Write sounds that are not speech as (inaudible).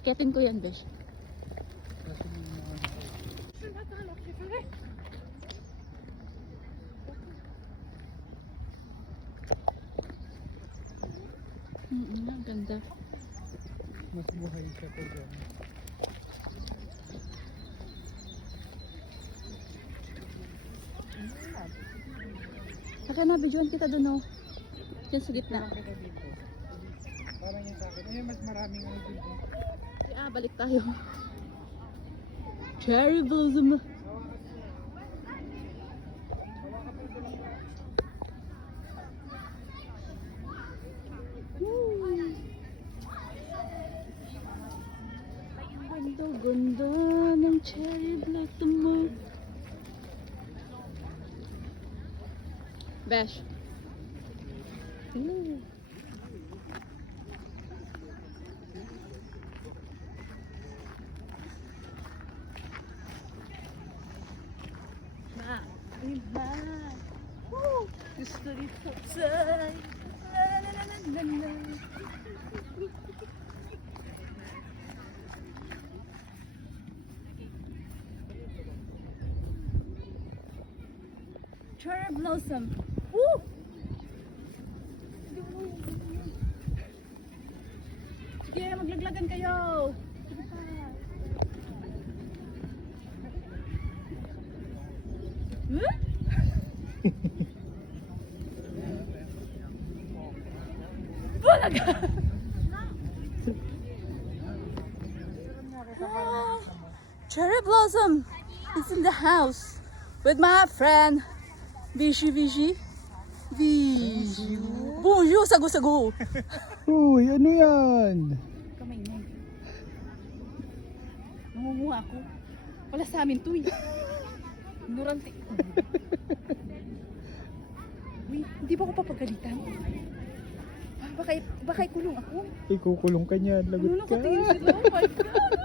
Akitin ko yan, Besh. Mga Mm ang ganda. mas buhay siya po dyan. Saka na, videoan kita dun, oh. Diyan sa gitna. Parang yung sa akin. Ayun, mas maraming ano dito. Ah, balik tayo. Cherry blossom. Ganda ng cherry blossom mo. Besh. Ooh. Iba. Woo! Gusto rin po sa'y. Cherry blossom. Woo! Sige, maglaglagan kayo. Bulaga! (laughs) Cherry Blossom is in the house with my friend Vichy Vichy. Vichy. Bonjour, sagu sagu. (laughs) Uy, ano yan? Kamay na. Nangunguha ako. Wala sa amin to eh. (laughs) Ignorante. (laughs) Uy, hindi ba ako papagalitan? Ah, Baka, baka ikulong ako. Ikukulong ka niyan. Lagot Ano ka. nakatingin sila? Oh my God!